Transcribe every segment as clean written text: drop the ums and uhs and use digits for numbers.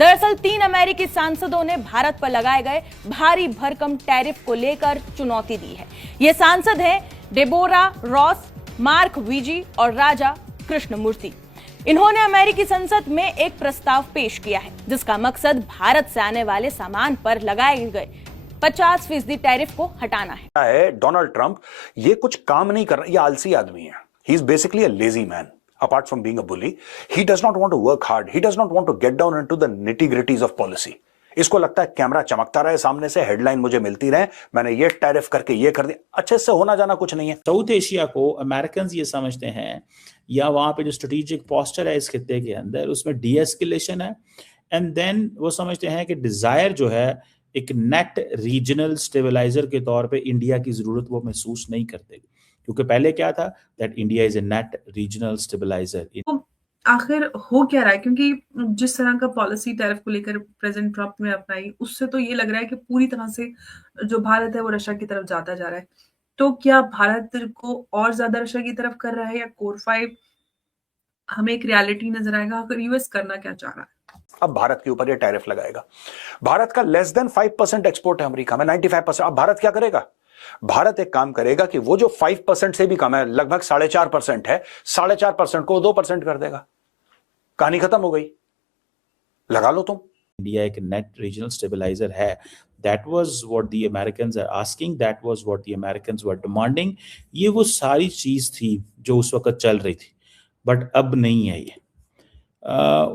दरअसल 3 अमेरिकी सांसदों ने भारत पर लगाए गए भारी भरकम टैरिफ को लेकर चुनौती दी है। ये सांसद हैं डेबोरा रॉस, मार्क वीजी और राजा कृष्णमूर्ति। इन्होंने अमेरिकी संसद में एक प्रस्ताव पेश किया है जिसका मकसद भारत से आने वाले सामान पर लगाए गए 50% टैरिफ को हटाना है। डोनाल्ड ट्रंप ये कुछ काम नहीं कर रहा, ये आलसी आदमी है। He is basically a lazy man. Apart from being a bully, he does not want to work hard. He does not want to get down into the nitty-gritties of policy. इसको लगता है कैमरा चमकता रहे सामने से, headline मुझे मिलती रहे, मैंने ये टैरिफ करके ये कर दिया, अच्छे से होना जाना कुछ नहीं है। साउथ एशिया को अमेरिकन ये समझते हैं, या वहां पे जो स्ट्रेटेजिक पोस्चर है इस खित्ते के अंदर, उसमें डीएस्केलेशन है, एंड देन वो समझते हैं कि डिजायर जो है एक नेट रीजनल स्टेबलाइजर के तौर पे इंडिया की जरूरत वो महसूस नहीं करते, क्योंकि पहले क्या था, that India is a net regional stabiliser. आखिर हो क्या रहा है? क्योंकि जिस तरह का पॉलिसी टैरिफ को लेकर प्रेसिडेंट ट्रंप ने अपनाई, उससे तो ये लग रहा है कि पूरी तरह से जो भारत है वो रशिया की तरफ जाता जा रहा है। तो क्या भारत को और ज्यादा रशिया की तरफ कर रहा है, या कोर 5 हमें एक रियलिटी नजर आएगा? अगर यूएस करना क्या चाह रहा है? अब भारत के ऊपर ये टैरिफ लगाएगा। भारत का लेस देन 5% एक्सपोर्ट है अमेरिका में, 95%। अब भारत क्या करेगा? भारत एक काम करेगा कि वो जो 5% से भी कम है, लगभग 4.5% है, 4.5% को 2% कर देगा। कहानी खत्म हो गई, लगा लो तुम। इंडिया एक नेट रीजनल स्टेबलाइजर है। That was what the Americans are asking, that was what the Americans were demanding। ये वो सारी चीज थी जो उस वक्त चल रही थी, बट अब नहीं है ये।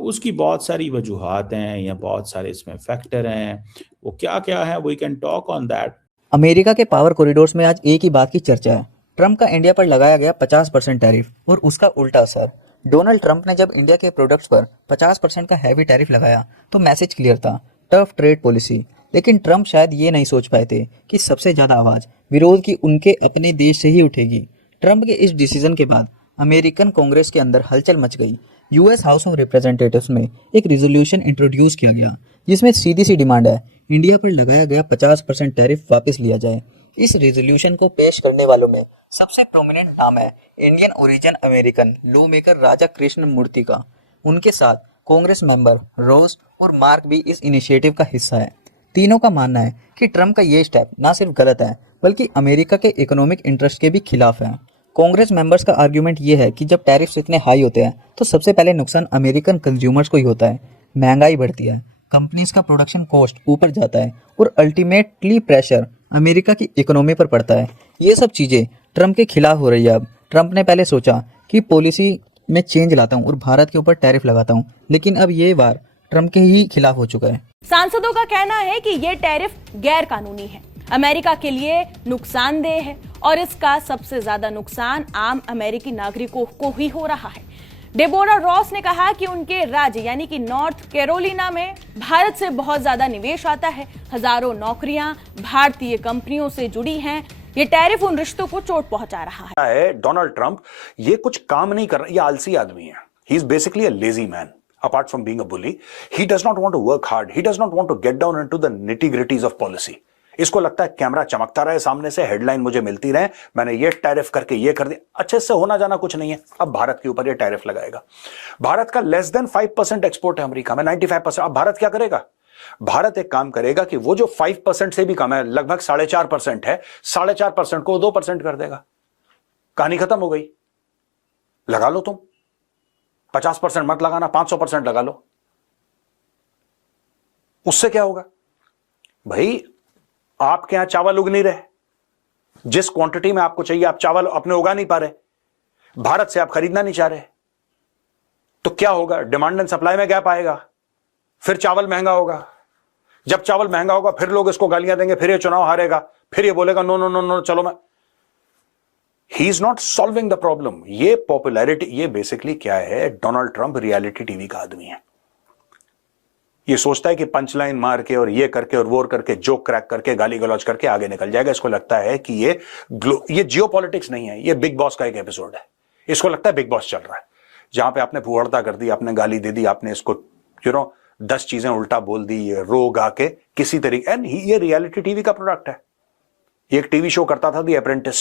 उसकी बहुत सारी वजूहात हैं या बहुत सारे इसमें फैक्टर हैं, वो क्या क्या है, we can talk on that. America के पावर कॉरिडोर्स में आज एक ही बात की चर्चा है, ट्रंप का इंडिया पर लगाया गया 50% टैरिफ और उसका उल्टा असर। डोनाल्ड ट्रंप ने जब इंडिया के प्रोडक्ट्स पर 50% का हैवी टैरिफ लगाया तो मैसेज क्लियर था, टफ ट्रेड पॉलिसी। लेकिन ट्रंप शायद ये नहीं सोच पाए थे कि सबसे ज्यादा आवाज विरोध की उनके अपने देश से ही उठेगी। ट्रंप के इस डिसीजन के बाद अमेरिकन कांग्रेस के अंदर हलचल मच गई। यूएस हाउस ऑफ रिप्रेजेंटेटिव्स में एक रेजोल्यूशन इंट्रोड्यूस किया गया जिसमें सीधी सी डिमांड है, इंडिया पर लगाया गया 50% टैरिफ वापस लिया जाए। इस रेजोल्यूशन को पेश करने वालों में सबसे प्रोमिनेंट नाम है Indian origin American lawmaker Raja Krishnamoorthi का। उनके साथ कांग्रेस मेंबर रोज और मार्क भी इस इनिशिएटिव का हिस्सा है। तीनों का मानना है कि ट्रंप का ये स्टेप ना सिर्फ गलत है बल्कि अमेरिका के इकोनॉमिक इंटरेस्ट के भी खिलाफ है। कांग्रेस मेंबर्स का आर्ग्यूमेंट ये है कि जब टैरिफ्स इतने हाई होते हैं तो सबसे पहले नुकसान अमेरिकन कंज्यूमर्स को ही होता है। महंगाई बढ़ती है, कंपनीज का प्रोडक्शन कॉस्ट ऊपर जाता है और अल्टीमेटली प्रेशर अमेरिका की इकोनॉमी पर पड़ता है। ये सब चीजें ट्रंप के खिलाफ हो रही है। अब ट्रंप ने पहले सोचा कि पॉलिसी में चेंज लाता हूँ और भारत के ऊपर टैरिफ लगाता हूँ, लेकिन अब ये बार ट्रंप के ही खिलाफ हो चुका है। सांसदों का कहना है कि ये टैरिफ गैर कानूनी है, अमेरिका के लिए नुकसानदेह है और इसका सबसे ज्यादा नुकसान आम अमेरिकी नागरिकों को ही हो रहा है। डेबोरा रॉस ने कहा कि उनके राज्य यानी कि नॉर्थ कैरोलिना में भारत से बहुत ज्यादा निवेश आता है, हजारों नौकरियां भारतीय कंपनियों से जुड़ी हैं। ये टैरिफ उन रिश्तों को चोट पहुंचा रहा है। डोनाल्ड ट्रंप ये कुछ काम नहीं कर रहा, ये आलसी आदमी है। He is basically a lazy man. Apart from being a bully, he does not want to work hard. He does not want to get down into the nitty-gritties of policy. इसको लगता है कैमरा चमकता रहे सामने से, headline मुझे मिलती रहे, मैंने ये टैरिफ करके ये कर दिया, अच्छे से होना जाना कुछ नहीं है। अब भारत के ऊपर ये टैरिफ लगाएगा। भारत का लेस देन 5% एक्सपोर्ट है अमेरिका में, 95%। अब भारत क्या करेगा? भारत एक काम करेगा कि वो जो 5% से भी कम है, लगभग 4.5% है, 4.5% को 2% कर देगा। कहानी खत्म हो गई, लगा लो तुम। 50% मत लगाना, 500% लगा लो। उससे क्या होगा भाई? आपके यहां चावल उग नहीं रहे, जिस क्वांटिटी में आपको चाहिए आप चावल अपने उगा नहीं पा रहे, भारत से आप खरीदना नहीं चाह रहे, तो क्या होगा? डिमांड एंड सप्लाई में गैप आएगा, फिर चावल महंगा होगा। जब चावल महंगा होगा फिर लोग इसको गालियां देंगे, फिर ये चुनाव हारेगा, फिर ये बोलेगा नो नो नो नो चलो मैं। He is not solving the problem. ये पॉपुलैरिटी, ये बेसिकली क्या है? डोनाल्ड ट्रंप रियलिटी टीवी का आदमी है। ये सोचता है कि पंचलाइन मार के और ये करके और वो करके, जोक क्रैक करके, गाली गलौज करके आगे निकल जाएगा। इसको लगता है कि ये जियोपॉलिटिक्स नहीं है, ये बिग बॉस का एक एपिसोड है। इसको लगता है बिग बॉस चल रहा है, जहां पे आपने फुहड़ता कर दी, आपने गाली दे दी, आपने इसको 10 चीजें उल्टा बोल दी, रो गा के किसी तरीके। एंड ये रियलिटी टीवी का प्रोडक्ट है। ये एक टीवी शो करता था, द अप्रेंटिस।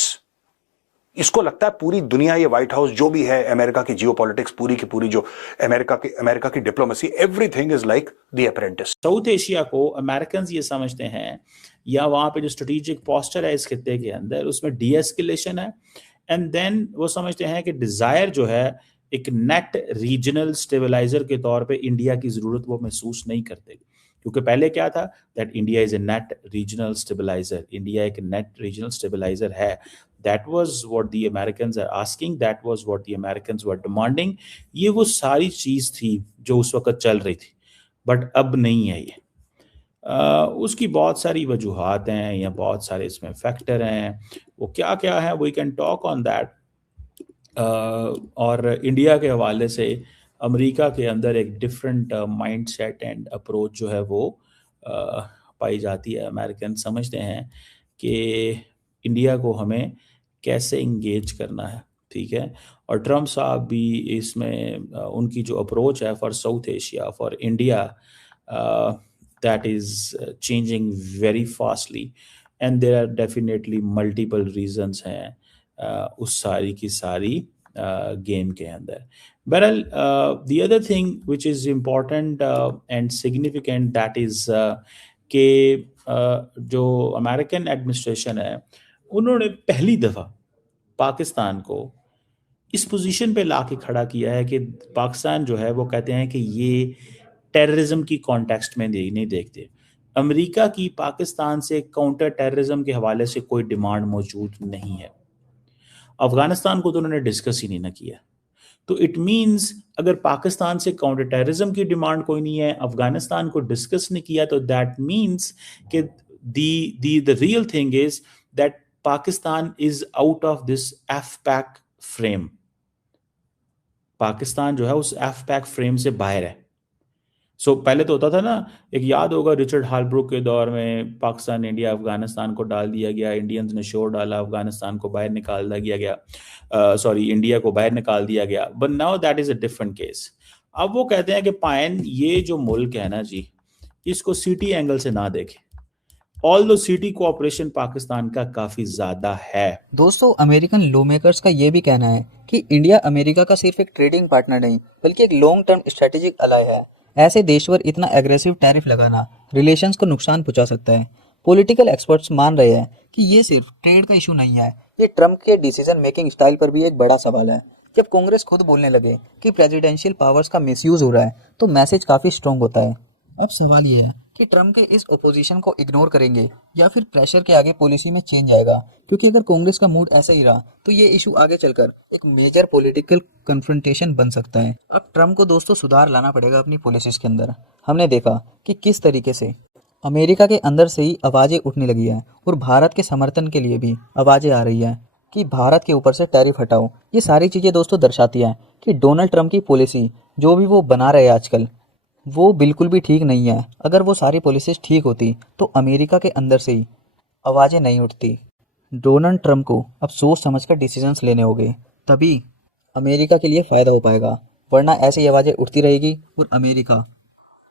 इसको लगता है पूरी दुनिया, ये व्हाइट हाउस जो भी है, अमेरिका की जियोपॉलिटिक्स पूरी की पूरी, जो अमेरिका की diplomacy, everything is like the apprentice. South Asia को अमेरिकन ये समझते हैं, या वहां पे जो स्ट्रेटेजिक पोस्चर है इस खित्ते के अंदर, उसमें डीएस्केलेशन है, एंड देन वो समझते हैं कि डिजायर जो है एक नेट रीजनल स्टेबलाइजर के तौर पे इंडिया की जरूरत वो महसूस नहीं करते, क्योंकि पहले क्या था, that India is a net regional stabiliser, India एक नेट रीजनल स्टेबलाइजर है। That was what the Americans are asking, that was what the Americans were demanding. ये वो सारी चीज थी जो उस वक्त चल रही थी, बट अब नहीं है ये। उसकी बहुत सारी वजूहात हैं या बहुत सारे इसमें फैक्टर हैं, वो क्या क्या है, we can talk on that. और इंडिया के हवाले से अमेरिका के अंदर एक different mind set and approach जो है वो पाई जाती है। अमेरिकन समझते हैं कि इंडिया को हमें कैसे इंगेज करना है, ठीक है। और ट्रम्प साहब भी इसमें उनकी जो अप्रोच है for south Asia, for India, that is changing very fastly, and there are definitely multiple reasons हैं उस सारी की सारी गेम के अंदर। बहरहाल the other thing which is important and significant, that is कि जो अमेरिकन एडमिनिस्ट्रेशन है उन्होंने पहली दफ़ा पाकिस्तान को इस पोजीशन पे लाके खड़ा किया है कि पाकिस्तान जो है वो कहते हैं कि ये टेररिज्म की कॉन्टेक्स्ट में नहीं देखते। अमेरिका की पाकिस्तान से काउंटर टेररिज्म के हवाले से कोई डिमांड मौजूद नहीं है। अफगानिस्तान को तो उन्होंने डिस्कस ही नहीं ना किया। तो इट मींस अगर पाकिस्तान से काउंटर टेररिज्म की डिमांड कोई नहीं है, अफगानिस्तान को डिस्कस नहीं किया, तो दैट मींस कि the real thing is that Pakistan is out of this AfPak frame. Pakistan जो है उस एफपैक फ्रेम से बाहर है। सो पहले तो होता था ना, एक याद होगा रिचर्ड हालब्रुक के दौर में पाकिस्तान, इंडिया, अफगानिस्तान को डाल दिया गया, इंडियंस ने शोर डाला, अफगानिस्तान को बाहर निकाल दिया गया, इंडिया को बाहर निकाल दिया गया। But now that is a different case. अब वो कहते हैं कि पायन ये जो मुल्क है ना जी, इसको सिटी एंगल से ना देखें, ऑल्दो सिटी कोऑपरेशन पाकिस्तान का काफी ज्यादा है। दोस्तों, अमेरिकन लॉ मेकर्स का ये भी कहना है कि इंडिया अमेरिका का सिर्फ एक ट्रेडिंग पार्टनर नहीं बल्कि एक लॉन्ग टर्म स्ट्रेटेजिक अलाय है। ऐसे देश पर इतना एग्रेसिव टैरिफ लगाना रिलेशंस को नुकसान पहुंचा सकता है। पॉलिटिकल एक्सपर्ट्स मान रहे हैं कि ये सिर्फ ट्रेड का इशू नहीं है, ये ट्रम्प के डिसीजन मेकिंग स्टाइल पर भी एक बड़ा सवाल है। जब कांग्रेस खुद बोलने लगे कि प्रेसिडेंशियल पावर्स का मिसयूज हो रहा है तो मैसेज काफी स्ट्रॉन्ग होता है। अब सवाल ये है कि ट्रम्प के इस ओपोजिशन को इग्नोर करेंगे या फिर प्रेशर के आगे पॉलिसी में चेंज आएगा, क्योंकि अगर कांग्रेस का मूड ऐसा ही रहा तो ये इशू आगे चलकर एक मेजर पॉलिटिकल कन्फ्रंटेशन बन सकता है। अब ट्रम्प को दोस्तों सुधार लाना पड़ेगा अपनी पॉलिसीज के अंदर। हमने देखा कि किस तरीके से अमेरिका के अंदर से ही आवाज़ें उठने लगी हैं और भारत के समर्थन के लिए भी आवाज़ें आ रही हैं कि भारत के ऊपर से टैरिफ हटाओ। ये सारी चीज़ें दोस्तों दर्शाती हैं कि डोनाल्ड ट्रम्प की पॉलिसी जो भी वो बना रहे हैं आजकल, वो बिल्कुल भी ठीक नहीं है। अगर वो सारी पॉलिसीज ठीक होती तो अमेरिका के अंदर से ही आवाज़ें नहीं उठती। डोनाल्ड ट्रम्प को अब सोच समझकर डिसीजंस लेने होंगे, तभी अमेरिका के लिए फ़ायदा हो पाएगा, वरना ऐसी आवाज़ें उठती रहेगी और अमेरिका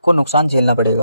को नुकसान झेलना पड़ेगा।